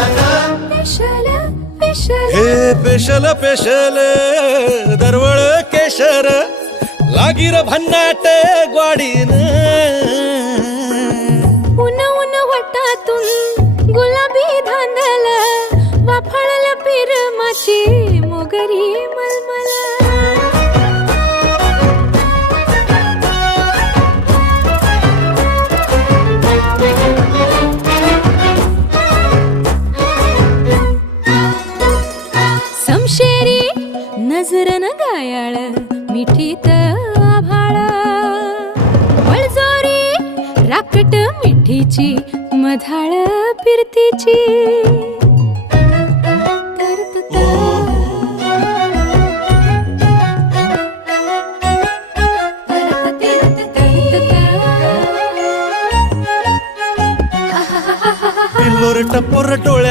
special special हे special special दरवळ केशर लागीर भन्नाट ग्वाडीन उन उन वटातून गुलाबी धांदल वाफाळल पिरमाची मोगरी मलमल समशेरी नजरन गायाळ मिठीत आभाळ बळजोरी राकट मिठीची मधाळ फिरतीची